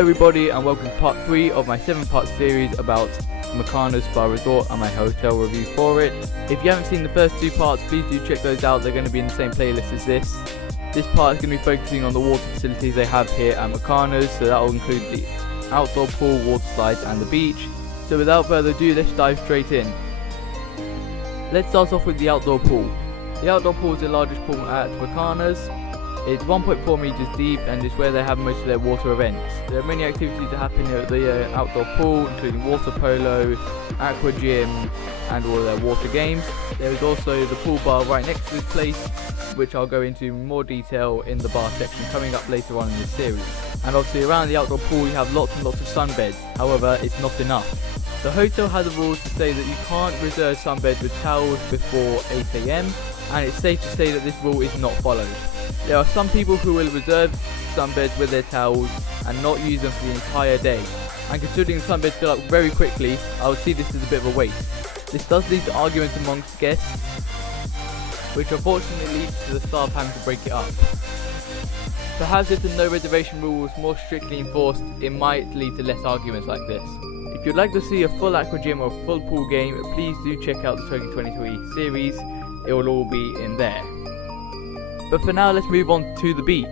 Hello everybody and welcome to part 3 of my 7-part series about Mukarnas Spa Resort and my hotel review for it. If you haven't seen the first 2 parts, please do check those out. They're going to be in the same playlist as this. This part is going to be focusing on the water facilities they have here at Mukarnas, so that will include the outdoor pool, water slides and the beach. So without further ado, let's dive straight in. Let's start off with the outdoor pool. The outdoor pool is the largest pool at Mukarnas. It's 1.4 meters deep and is where they have most of their water events. There are many activities that happen at the outdoor pool, including water polo, aqua gym and all of their water games. There is also the pool bar right next to this place, which I'll go into more detail in the bar section coming up later on in this series. And obviously around the outdoor pool you have lots and lots of sunbeds, however it's not enough. The hotel has the rules to say that you can't reserve sunbeds with towels before 8 AM, and it's safe to say that this rule is not followed. There are some people who will reserve sunbeds with their towels and not use them for the entire day, and considering the sunbeds fill up very quickly, I would see this as a bit of a waste. This does lead to arguments amongst guests, which unfortunately leads to the staff having to break it up. Perhaps if the no reservation rule was more strictly enforced, it might lead to less arguments like this. If you'd like to see a full aqua gym or a full pool game, please do check out the Tokyo 2023 series, it will all be in there. But for now, let's move on to the beach.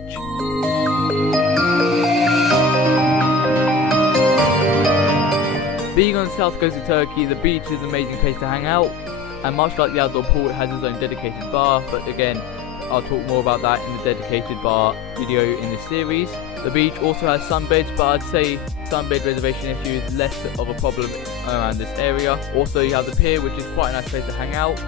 Being on the south coast of Turkey, the beach is an amazing place to hang out, and much like the outdoor pool, it has its own dedicated bar, but again, I'll talk more about that in the dedicated bar video in this series. The beach also has sunbeds, but I'd say sunbed reservation issue is less of a problem around this area. Also, you have the pier, which is quite a nice place to hang out.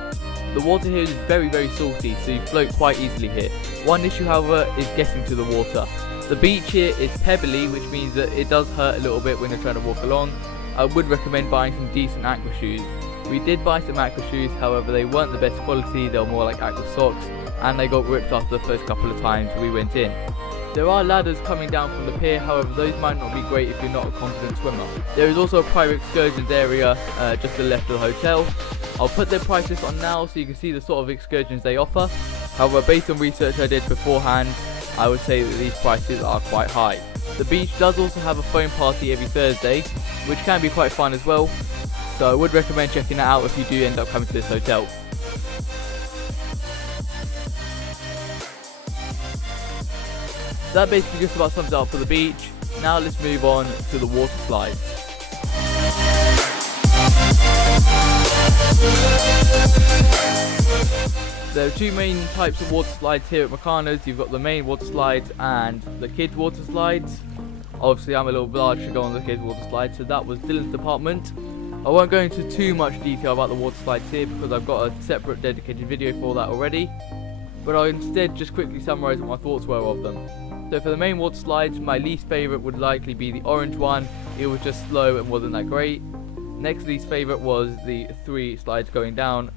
The water here is very salty, so you float quite easily here. One issue, however, is getting to the water. The beach here is pebbly, which means that it does hurt a little bit when you're trying to walk along. I would recommend buying some decent aqua shoes. We did buy some aqua shoes, however they weren't the best quality, they were more like aqua socks, and they got ripped after the first couple of times we went in. There are ladders coming down from the pier, however those might not be great if you're not a confident swimmer. There is also a private excursions area just to the left of the hotel. I'll put their prices on now so you can see the sort of excursions they offer. However, based on research I did beforehand, I would say that these prices are quite high. The beach does also have a foam party every Thursday, which can be quite fun as well, so I would recommend checking that out if you do end up coming to this hotel. So that basically just about sums it up for the beach. Now let's move on to the water slides. There are 2 main types of water slides here at Mukarnas. You've got the main water slides and the kids water slides. Obviously I'm a little large to go on the kids water slides, so that was Dylan's department. I won't go into too much detail about the water slides here because I've got a separate dedicated video for that already, but I'll instead just quickly summarise what my thoughts were of them. So for the main water slides, my least favourite would likely be the orange one. It was just slow and wasn't that great. Next least favourite was the 3 slides going down.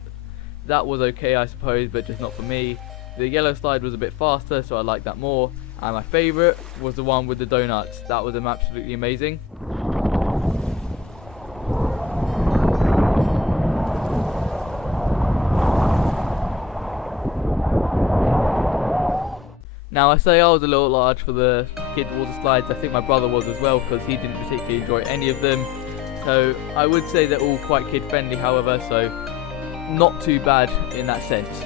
That was okay I suppose, but just not for me. The yellow slide was a bit faster, so I liked that more. And my favourite was the one with the donuts. That was absolutely amazing. Now I say I was a little large for the kid water slides. I think my brother was as well because he didn't particularly enjoy any of them. So I would say they're all quite kid friendly however, so not too bad in that sense.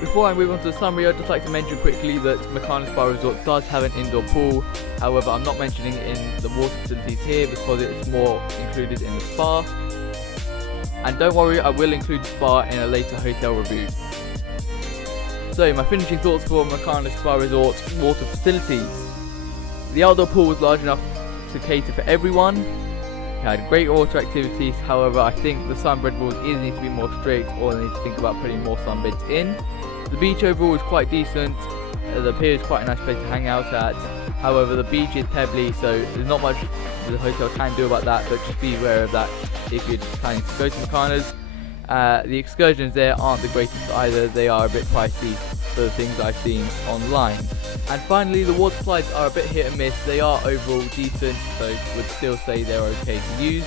Before I move on to the summary, I'd just like to mention quickly that Mukarnas Spa Resort does have an indoor pool. However, I'm not mentioning it in the water facilities here because it's more included in the spa. And don't worry, I will include the spa in a later hotel review. So, my finishing thoughts for Mukarnas Spa Resort water facilities. The outdoor pool was large enough to cater for everyone. It had great water activities, however I think the sunbed rules either need to be more strict or they need to think about putting more sunbeds in. The beach overall is quite decent, the pier is quite a nice place to hang out at, however the beach is pebbly so there's not much the hotel can do about that, but just be aware of that if you're planning to go to Mukarnas. The excursions there aren't the greatest either, they are a bit pricey for the things I've seen online. And finally, the water slides are a bit hit and miss. They are overall decent, so would still say they're okay to use,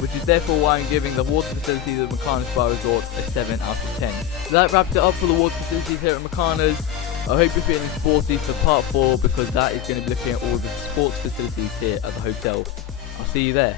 which is therefore why I'm giving the water facilities at Mukarnas Spa Resort a 7 out of 10. So that wraps it up for the water facilities here at Mukarnas. I hope you're feeling sporty for part 4, because that is going to be looking at all the sports facilities here at the hotel. I'll see you there.